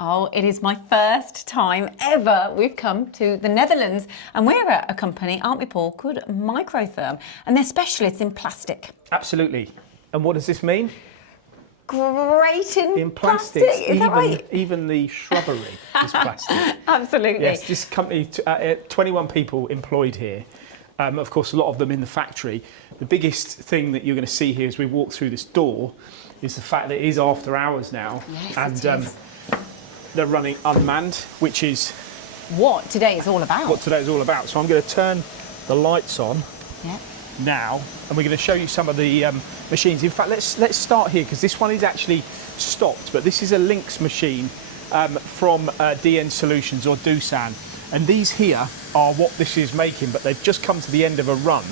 Oh, it is my first time ever we've come to the Netherlands, and we're at a company, aren't we, Paul, called Microtherm, and they're specialists in plastic. Absolutely. And what does this mean? Great in plastics. plastic. Is that right? Even the shrubbery is plastic. Absolutely. Yes, this company, 21 people employed here. Of course, a lot of them in the factory. The biggest thing that you're going to see here as we walk through this door is the fact that it is after hours now. Yes, and it is. They're running Unmanned, which is what today is all about. What today is all about. So I'm going to turn the lights on now, and we're going to show you some of the machines. In fact, let's start here, because this one is actually stopped, but this is a Lynx machine from DN Solutions or Doosan, and these here are what this is making, but they've just come to the end of a run.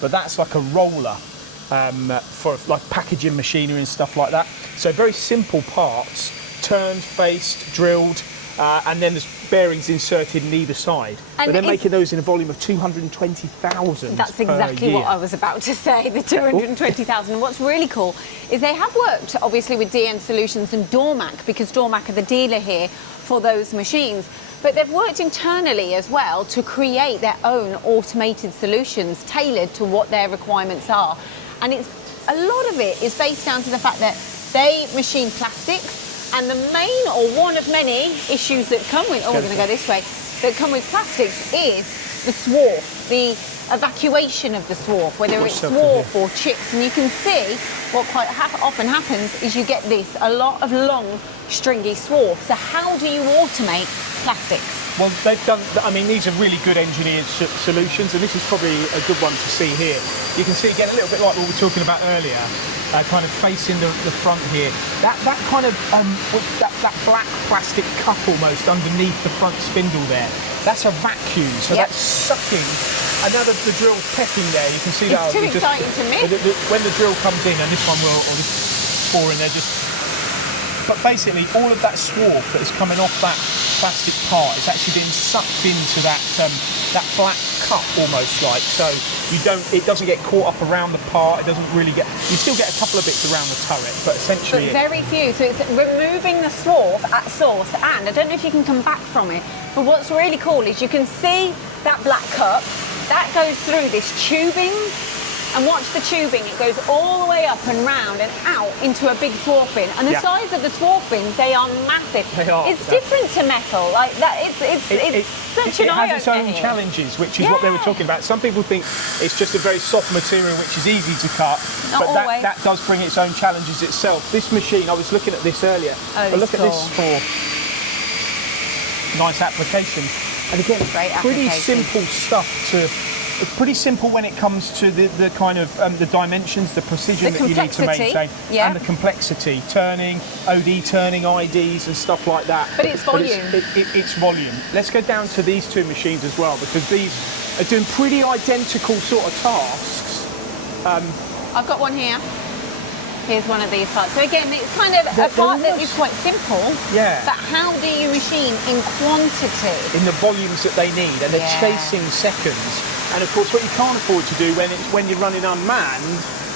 But that's like a roller for like packaging machinery and stuff like that. So very simple parts, turned, faced, drilled, and then there's bearings inserted in either side. And but they're making those in a volume of 220,000. That's exactly what I was about to say, the 220,000. What's really cool is they have worked, obviously, with DN Solutions and Dormac, because Dormac are the dealer here for those machines. But they've worked internally as well to create their own automated solutions tailored to what their requirements are. And it's a lot of it is based down to the fact that they machine plastics. And the main, or one of many, issues that come with, we're going to go this way, that come with plastics is the swarf, the evacuation of the swarf, whether it's swarf or chips. And you can see what quite often happens is you get this, a lot of long, stringy swarf. So how do you automate plastics? Well, they've done, I mean, these are really good engineered solutions, and this is probably a good one to see here. You can see again a little bit like what we were talking about earlier, kind of facing the front here. That kind of, that black plastic cup almost underneath the front spindle there, that's a vacuum, so that's sucking. And now the drill's pecking there, you can see that. It's too exciting to miss. When the drill comes in, and this one will, or this four in there, but basically all of that swarf that is coming off that plastic part is actually being sucked into that that black cup almost, like, so it doesn't get caught up around the part. It doesn't really get, you still get a couple of bits around the turret, but essentially very few. So it's removing the swarf at source, and I don't know if you can come back from it, but what's really cool is you can see that black cup that goes through this tubing. And watch the tubing, it goes all the way up and round and out into a big swarf bin. And the size of the swarf bins, they are massive. They are. It's different to metal, like that. It's such an eye-opener. It has its own challenges, which is what they were talking about. Some people think it's just a very soft material which is easy to cut, Not but always. that does bring its own challenges itself. This machine, I was looking at this earlier, but look at this for nice application. And again, pretty simple stuff to. It's pretty simple when it comes to the kind of the dimensions, the precision that you need to maintain, and the complexity, turning, OD turning, IDs and stuff like that. But it's volume. It's volume. Let's go down to these two machines as well, because these are doing pretty identical sort of tasks. I've got one here. Here's one of these parts. So again, it's kind of a part that is quite simple. Yeah. But how do you machine in quantity? In the volumes that they need, and they're chasing seconds. And of course, what you can't afford to do when you're running unmanned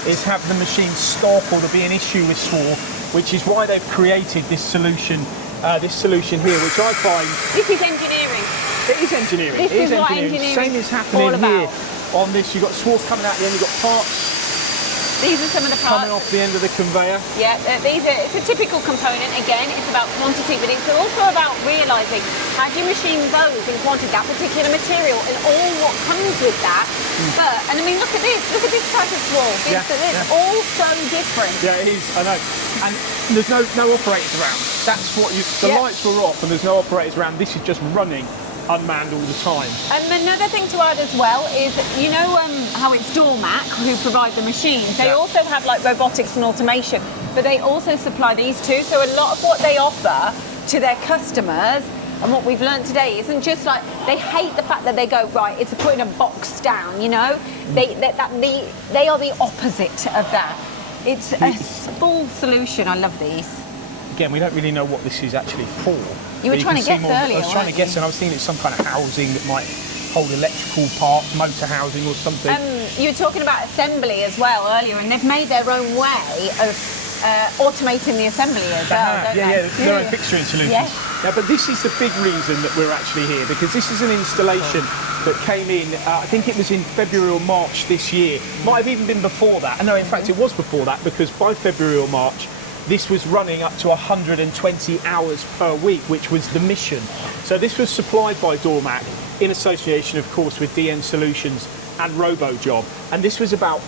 is have the machine stop or there be an issue with swarf, which is why they've created this solution here, which I find. This is engineering. It is engineering. This is what engineering Same is happening here on this. You've got swarf coming out the end. You've got parts. These are some of the parts coming off the end of the conveyor. Yeah, it's a typical component. Again, it's about quantity, but it's also about realising how do you machine those in quantity, that particular material, and all what comes with that. But, and I mean, look at this type of swarf. It's all so different. Yeah, it is, I know. And there's no operators around. That's what the lights were off and there's no operators around. This is just running unmanned all the time. And another thing to add as well is, you know how it's Dormac who provide the machines. They also have like robotics and automation, but they also supply these too. So a lot of what they offer to their customers, and what we've learned today, isn't just like, they hate the fact that they go, right, it's putting a box down, you know? They are the opposite of that. It's a full solution. I love these. Again, we don't really know what this is actually for. You were trying to guess earlier, I was trying to guess, and I was thinking it's some kind of housing that might hold electrical parts, motor housing or something. You were talking about assembly as well earlier, and they've made their own way of automating the assembly as well, don't they? Their own fixturing solutions. Yeah. Now, but this is the big reason that we're actually here, because this is an installation that came in, I think it was in February or March this year. Might have even been before that. No, in fact, it was before that, because by February or March, this was running up to 120 hours per week, which was the mission. So this was supplied by Dormac in association, of course, with DN Solutions and ROBOJOB, and this was about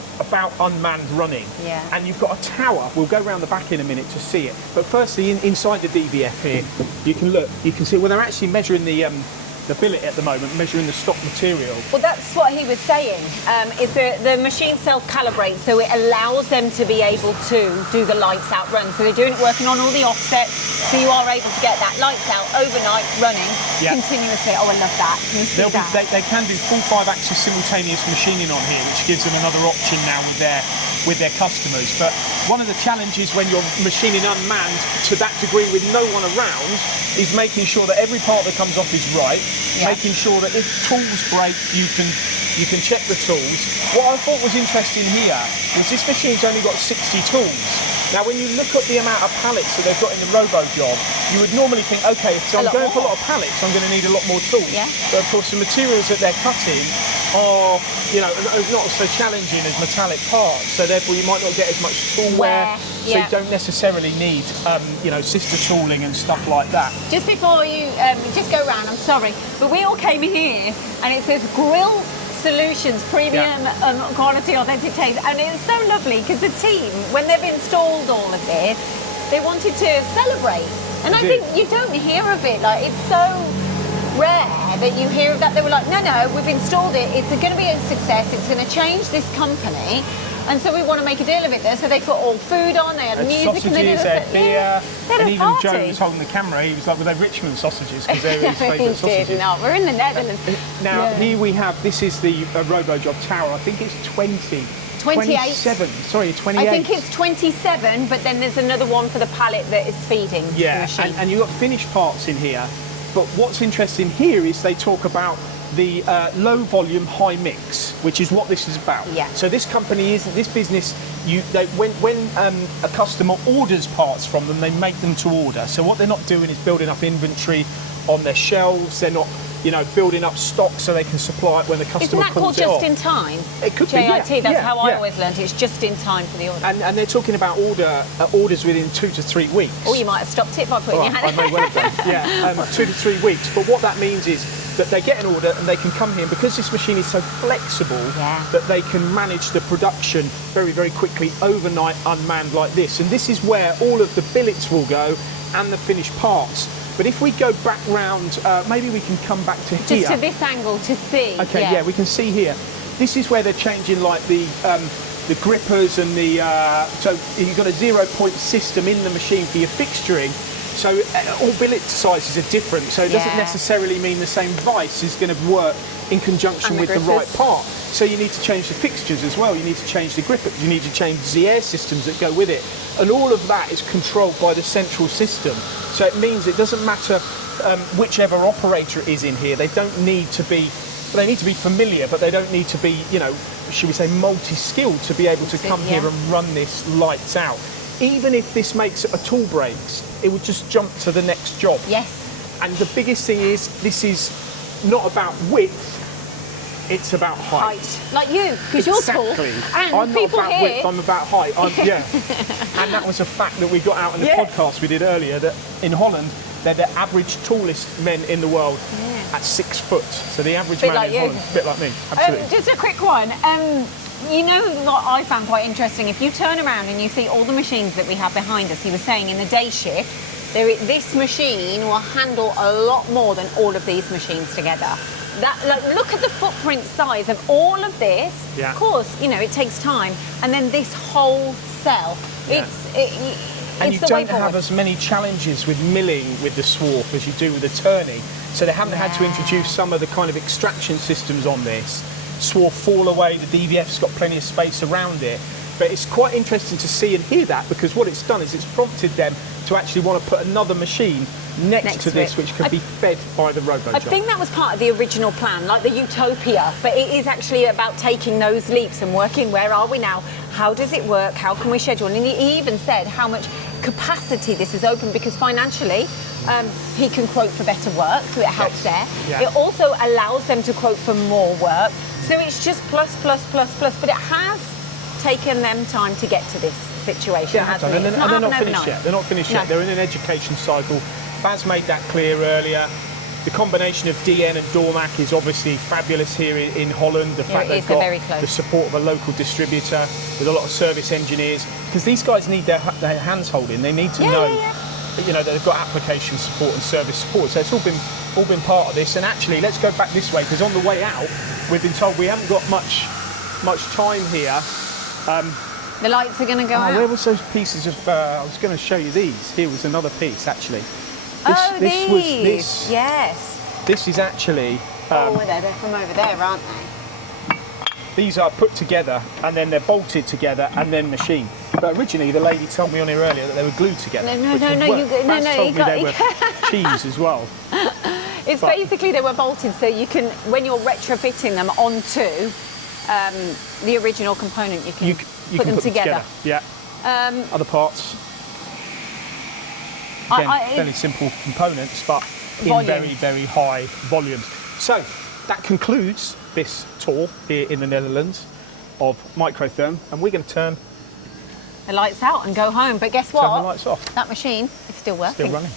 unmanned running. Yeah. And you've got a tower. We'll go around the back in a minute to see it. But firstly, inside the DVF here, you can look. You can see. Well, they're actually measuring the billet at the moment, measuring the stock material. Well, that's what he was saying, is the machine self-calibrates, so it allows them to be able to do the lights out run. So they're doing it, working on all the offsets, so you are able to get that lights out overnight running continuously. Oh, I love that. Can you see that? They can do full 5-axis simultaneous machining on here, which gives them another option now with their customers. But one of the challenges when you're machining unmanned to that degree with no one around is making sure that every part that comes off is right. Making sure that if tools break, you can check the tools. What I thought was interesting here was this machine's only got 60 tools. Now, when you look at the amount of pallets that they've got in the ROBOJOB, you would normally think, okay, so I'm going for a lot of pallets, I'm going to need a lot more tools. Yeah. But of course, the materials that they're cutting are, not so challenging as metallic parts. So therefore, you might not get as much tool wear. So you don't necessarily need, sister tooling and stuff like that. Just before you just go round, I'm sorry, but we all came here and it says Grill Solutions Premium Quality Authentic Taste, and it's so lovely because the team, when they've installed all of this, they wanted to celebrate, and I think you don't hear of it. Like, it's so rare that you hear of that. They were like, no, we've installed it, it's going to be a success, it's going to change this company, and so we want to make a deal of it there. So they put all food on, they had music, and they did beer, and even Joe was holding the camera. He was like, with their Richmond sausages, because they're his favourite sausages. No, we're in the Netherlands. Now here we have, this is the ROBOJOB Tower. I think it's 28. 28. I think it's 27, but then there's another one for the pallet that is feeding the machine. And you've got finished parts in here. But what's interesting here is they talk about the low volume, high mix, which is what this is about. Yeah. So this company this business, when a customer orders parts from them, they make them to order. So what they're not doing is building up inventory on their shelves. They're not, building up stock so they can supply it when the customer calls it off. Isn't that called just in time? It could JIT, be, that's how I always learned it. It's just in time for the order. And they're talking about orders within 2 to 3 weeks. Oh, you might have stopped it by putting your hand. I may well have done. 2 to 3 weeks. But what that means is that they get an order and they can come here, and because this machine is so flexible that they can manage the production very, very quickly overnight unmanned like this. And this is where all of the billets will go and the finished parts. But if we go back round, maybe we can come back to here. Just to this angle to see. Okay, we can see here. This is where they're changing like the grippers and the... so you've got a 0-point system in the machine for your fixturing. So all billet sizes are different, so it doesn't necessarily mean the same vise is going to work in conjunction with the right part. So you need to change the fixtures as well, you need to change the grippers, you need to change the air systems that go with it. And all of that is controlled by the central system. So it means it doesn't matter whichever operator it is in here, they don't need to be, they need to be familiar, but they don't need to be, should we say, multi-skilled to be able to come here and run this lights out. Even if this makes a tool breaks, it would just jump to the next job. Yes. And the biggest thing is, this is not about width, it's about height. Like you, because you're tall. And I'm not about here... width, I'm about height. And that was a fact that we got out in the podcast we did earlier, that in Holland, they're the average tallest men in the world at 6 foot. So the average man in Holland, a bit like me, absolutely. Just a quick one. What I found quite interesting, if you turn around and you see all the machines that we have behind us, he was saying in the day shift, this machine will handle a lot more than all of these machines together. Look at the footprint size of all of this. Yeah. Of course, it takes time. And then this whole cell, and you don't have as many challenges with milling with the swarf as you do with the turning. So they haven't had to introduce some of the kind of extraction systems on this. Swarf fall away, the DVF's got plenty of space around it. But it's quite interesting to see and hear that, because what it's done is it's prompted them to actually want to put another machine next to this, which can be fed by the ROBOJOB. I think that was part of the original plan, like the utopia, but it is actually about taking those leaps and working, where are we now? How does it work? How can we schedule? And he even said how much capacity this is open, because financially he can quote for better work, so it helps there. Yeah. It also allows them to quote for more work. So it's just plus, plus, plus, plus, but it has taken them time to get to this situation, hasn't it? And they're not finished yet. They're not finished yet. They're in an education cycle. Baz made that clear earlier. The combination of DN and Dormac is obviously fabulous here in Holland. The fact they've got the support of a local distributor with a lot of service engineers, because these guys need their hands holding. They need to know, you know, that they've got application support and service support. So it's all been part of this. And actually, let's go back this way, because on the way out, we've been told we haven't got much time here. The lights are going to go out. Where was those pieces of? I was going to show you these. Here was another piece actually. These. Yes. This is actually. They're from over there, aren't they? These are put together and then they're bolted together and then machined. But originally, the lady told me on here earlier that they were glued together. No. They were cheese as well. It's basically they were bolted, so you can, when you're retrofitting them onto the original component, you can put them together. Yeah. Other parts. Again, fairly simple components, but in very, very high volumes. So that concludes this tour here in the Netherlands of Microtherm, and we're going to turn the lights out and go home. But guess what? Turn the lights off. That machine is still working. Still running.